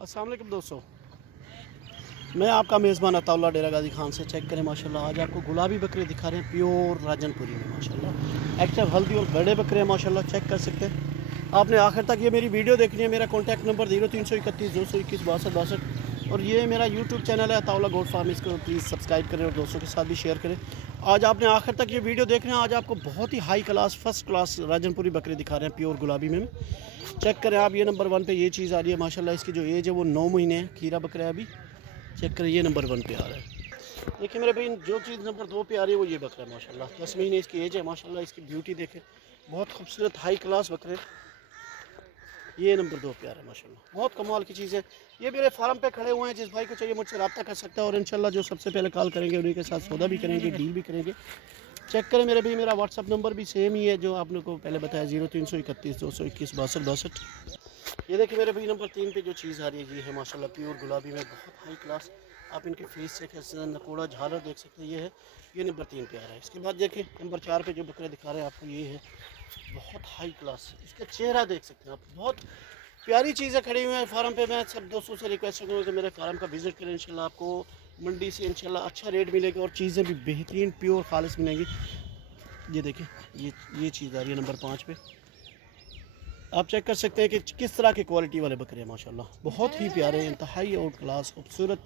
अस्सलाम वालेकुम दोस्तों, मैं आपका मेज़बान अताउल्लाह डेरा गाजी खान से। चेक करें माशाल्लाह, आज आपको गुलाबी बकरे दिखा रहे हैं प्योर राजनपुरी में माशाल्लाह। एक्चुअल हल्दी और बड़े बकरे हैं माशाल्लाह, चेक कर सकते हैं। आपने आखिर तक ये मेरी वीडियो देखनी है। मेरा कॉन्टैक्ट नंबर 0331 221 62 62 और ये मेरा यूट्यूब चैनल है अताउल्लाह गोट फार्म। इसको प्लीज़ सब्सक्राइब करें और दोस्तों के साथ भी शेयर करें। आज आपने आखिर तक ये वीडियो देखना है। आज आपको बहुत ही high class first class Rajanpuri बकरे दिखा रहे हैं प्योर गुलाबी में। चेक करें आप, ये नंबर 1 पे ये चीज़ आ रही है माशाल्लाह। इसकी जो एज है वो 9 महीने है, खीरा बकरा है अभी। चेक करें, ये नंबर 1 पे आ रहा है। देखिए मेरे भाई, जो चीज़ नंबर 2 पे आ रही है वो ये बकरा है माशाल्लाह। 10 महीने इसकी एज है माशाल्लाह। इसकी ब्यूटी देखें, बहुत खूबसूरत हाई क्लास बकरे। ये नंबर 2 पे आ रहा है माशाल्लाह, बहुत कमाल की चीज़ है। ये मेरे फार्म पे खड़े हुए हैं, जिस भाई को चाहिए मुझसे रब्ता कर सकता है और इंशाल्लाह जो सबसे पहले कॉल करेंगे उन्हीं के साथ सौदा भी करेंगे, डील भी करेंगे। चेक करें मेरे भाई, मेरा व्हाट्सअप नंबर भी सेम ही है जो आपने को पहले बताया, 0331 221 62 62। ये देखिए मेरे भाई, नंबर 3 पे जो चीज़ आ रही है ये है माशाल्लाह प्योर गुलाबी में, बहुत हाई क्लास। आप इनके फेस से नकोड़ा झालर देख सकते हैं, ये है, ये नंबर 3 पे आ रहा है। इसके बाद देखिए नंबर 4 पे जो बकरे दिखा रहे हैं आपको, ये है बहुत हाई क्लास। इसका चेहरा देख सकते हैं आप, बहुत प्यारी चीज़ें खड़ी हुई हैं फार्म पे। मैं सब दोस्तों से रिक्वेस्ट करूँगा कि मेरे फार्म का विज़िट करें। इंशाल्लाह आपको मंडी से इंशाल्लाह अच्छा रेट मिलेगा और चीज़ें भी बेहतरीन प्योर खालिस मिलेंगी। ये देखिए, ये चीज़ आ रही है नंबर 5 पे। आप चेक कर सकते हैं कि किस तरह की क्वालिटी वाले बकरे हैं माशाल्लाह, बहुत ही प्यारे, इंतहाई आउट क्लास खूबसूरत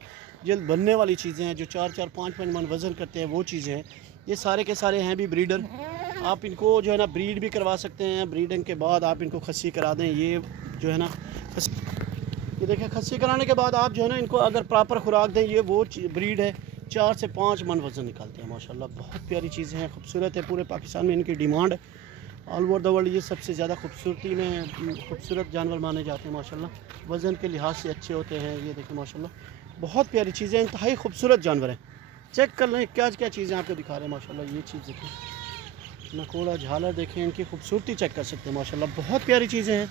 जल्द बनने वाली चीज़ें हैं। जो 4-4 5-5 मन वज़न करते हैं वो चीज़ें हैं। ये सारे के सारे हैं भी ब्रीडर। आप इनको जो है ना ब्रीड भी करवा सकते हैं। ब्रीडिंग के बाद आप इनको खस्सी करा दें। ये जो है ना ये देखिए, खस्सी कराने के बाद आप जो है ना इनको अगर प्रॉपर खुराक दें, ये वो ब्रीड है 4 से 5 मन वज़न निकालते हैं माशाल्लाह। बहुत प्यारी चीज़ें हैं, खूबसूरत है। पूरे पाकिस्तान में इनकी डिमांड है, ऑल ओवर द वर्ल्ड ये सबसे ज़्यादा खूबसूरती में खूबसूरत जानवर माने जाते हैं माशाल्लाह। वज़न के लिहाज से अच्छे होते हैं। ये देखिए माशाल्लाह, बहुत प्यारी चीज़ें, इंतहाई खूबसूरत जानवर हैं। चेक कर लें क्या क्या चीज़ें आपको दिखा रहे हैं माशाल्लाह। ये चीज़ देखिए, नकोड़ा झालर देखें, इनकी खूबसूरती चेक कर सकते हैं माशाल्लाह। बहुत प्यारी चीज़ें हैं,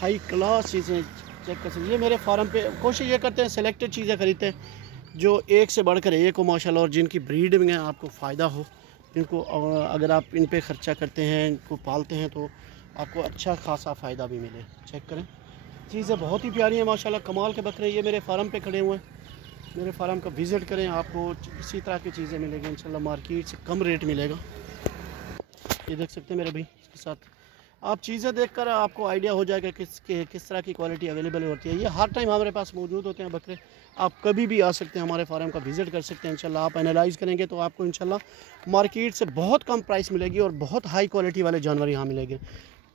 हाई क्लास चीज़ें चेक कर सकते हैं। ये मेरे फार्म पे कोशिश ये करते हैं सिलेक्टेड चीज़ें खरीदते हैं जो एक से बढ़कर एक हो माशाल्लाह, और जिनकी ब्रीड में आपको फ़ायदा हो। इनको अगर आप इन पे ख़र्चा करते हैं, इनको पालते हैं, तो आपको अच्छा खासा फ़ायदा भी मिले। चेक करें, चीज़ें बहुत ही प्यारी हैं माशाल्लाह, कमाल के बकरे। ये मेरे फार्म पे खड़े हुए हैं, मेरे फार्म का विज़िट करें, आपको इसी तरह की चीज़ें मिलेगी इंशाल्लाह। मार्केट से कम रेट मिलेगा। ये देख सकते हैं मेरे भाई, इसके साथ आप चीज़ें देखकर आपको आइडिया हो जाएगा किस तरह की क्वालिटी अवेलेबल होती है। ये हर टाइम हमारे पास मौजूद होते हैं बकरे। आप कभी भी आ सकते हैं, हमारे फार्म का विज़िट कर सकते हैं इंशाल्लाह। आप एनालाइज़ करेंगे तो आपको इंशाल्लाह मार्केट से बहुत कम प्राइस मिलेगी और बहुत हाई क्वालिटी वाले जानवर यहाँ मिलेंगे।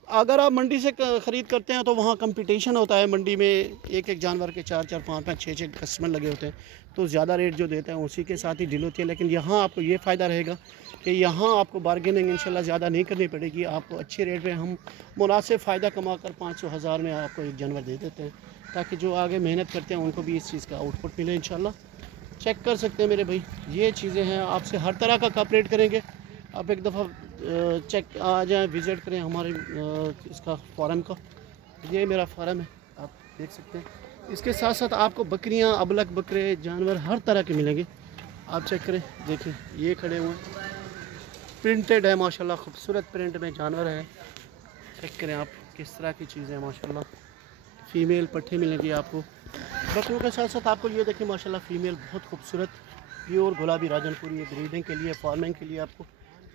अगर आप मंडी से ख़रीद करते हैं तो वहाँ कंपटीशन होता है। मंडी में एक एक जानवर के 4-4 5-5 6-6 कस्टमर लगे होते हैं, तो ज़्यादा रेट जो देते हैं उसी के साथ ही डील होती है। लेकिन यहाँ आपको ये फ़ायदा रहेगा कि यहाँ आपको बार्गेनिंग इंशाल्लाह ज़्यादा नहीं करनी पड़ेगी। आपको अच्छे रेट पे हम मुनासिब फ़ायदा कमा कर 500 हज़ार में आपको एक जानवर दे देते हैं, ताकि जो आगे मेहनत करते हैं उनको भी इस चीज़ का आउटपुट मिले इंशाल्लाह। चेक कर सकते हैं मेरे भाई, ये चीज़ें हैं। आपसे हर तरह का कॉपरेट करेंगे। आप एक दफ़ा चेक आ जाएँ, विज़िट करें हमारे इसका फार्म का। ये मेरा फार्म है, आप देख सकते हैं। इसके साथ साथ आपको बकरियां, अबलक बकरे, जानवर हर तरह के मिलेंगे। आप चेक करें, देखिए ये खड़े हुए हैं, प्रिंटेड है माशाल्लाह, खूबसूरत प्रिंट में जानवर है। चेक करें आप किस तरह की चीज़ें हैं माशाल्लाह। फ़ीमेल पट्ठे मिलेंगी आपको बकरियों के साथ साथ। आपको ये देखिए माशाल्लाह, फ़ीमेल बहुत खूबसूरत प्योर गुलाबी राजनपुरी, ब्रीडिंग के लिए, फार्मिंग के लिए आपको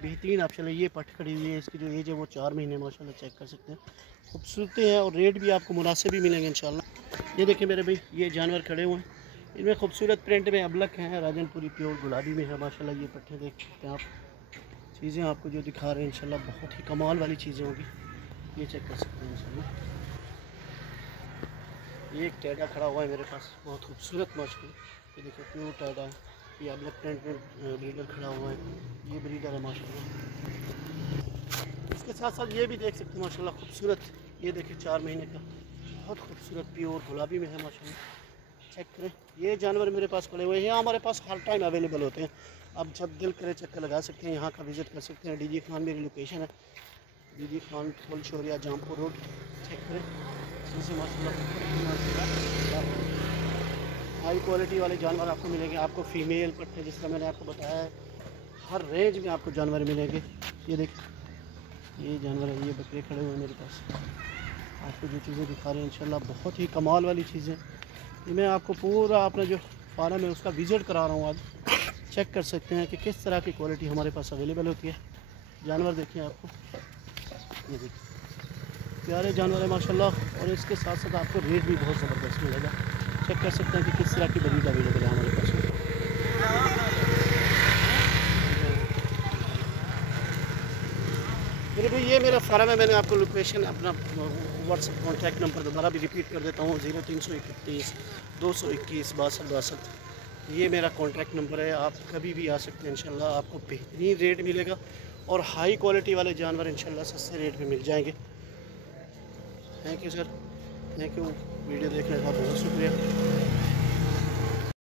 बेहतरीन ऑप्शन है। ये पट्ट खड़ी हुई है, इसकी जो एज है वो 4 महीने माशाल्लाह। चेक कर सकते हैं, खूबसूरती है और रेट भी आपको मुनासिब ही मिलेंगे इंशाल्लाह। ये देखिए मेरे भाई, ये जानवर खड़े हुए हैं, इनमें खूबसूरत प्रिंट में अबलक हैं, राजनपुरी प्योर गुलाबी में है माशाल्लाह। ये पट्टे देख सकते हैं आप। चीज़ें आपको जो दिखा रहे हैं इंशाल्लाह बहुत ही कमाल वाली चीज़ें होंगी। ये चेक कर सकते हैं इंशाल्लाह। ये एक टैडा खड़ा हुआ है मेरे पास, बहुत खूबसूरत माशाल्लाह। ये देखिए प्योर टैडा है। ये अबलक प्रिंट में ब्रीडर खड़ा हुआ है, ये ब्रीडर है माशाल्लाह। इसके साथ साथ ये भी देख सकते हैं माशाल्लाह खूबसूरत। ये देखिए 4 महीने का, बहुत खूबसूरत प्योर गुलाबी में है माशाल्लाह। चेक करें, ये जानवर मेरे पास खड़े हुए हैं, हमारे पास हर टाइम अवेलेबल होते हैं। आप जब दिल करे चक्कर लगा सकते हैं, यहाँ का विज़िट कर सकते हैं। डीजी खान मेरी लोकेशन है, डीजी खान फुल शोरिया जामपुर रोड। चेक करें, चीज़ें माशाल्लाह हाई क्वालिटी वाले जानवर आपको मिलेंगे। आपको फ़ीमेल पट्टे, जिस तरह मैंने आपको बताया है, हर रेंज में आपको जानवर मिलेंगे। ये देखिए, ये जानवर है, ये बकरे खड़े हुए हैं मेरे पास। आपको जो चीज़ें दिखा रहे हैं इंशाल्लाह बहुत ही कमाल वाली चीज़ें। मैं आपको पूरा अपना जो फार्म है उसका विज़िट करा रहा हूँ आज। चेक कर सकते हैं कि किस तरह की क्वालिटी हमारे पास अवेलेबल होती है। जानवर देखिए आपको, ये देखिए प्यारे जानवर है माशाल्लाह, और इसके साथ साथ आपको रेट भी बहुत ज़बरदस्त मिलेगा। चेक कर सकते हैं कि किस तरह की ब्रीड अवेलेबल है हमारे पास। मेरे भाई ये मेरा फार्म है। मैंने आपको लोकेशन अपना व्हाट्सएप कॉन्टैक्ट नंबर दोबारा भी रिपीट कर देता हूँ, 0331 221 6262। ये मेरा कॉन्टैक्ट नंबर है, आप कभी भी आ सकते हैं। इंशाल्लाह आपको बेहतरीन रेट मिलेगा और हाई क्वालिटी वाले जानवर इंशाल्लाह सस्ते रेट पे मिल जाएंगे। Thank you sir, thank you. Video देखने का बहुत शुक्रिया।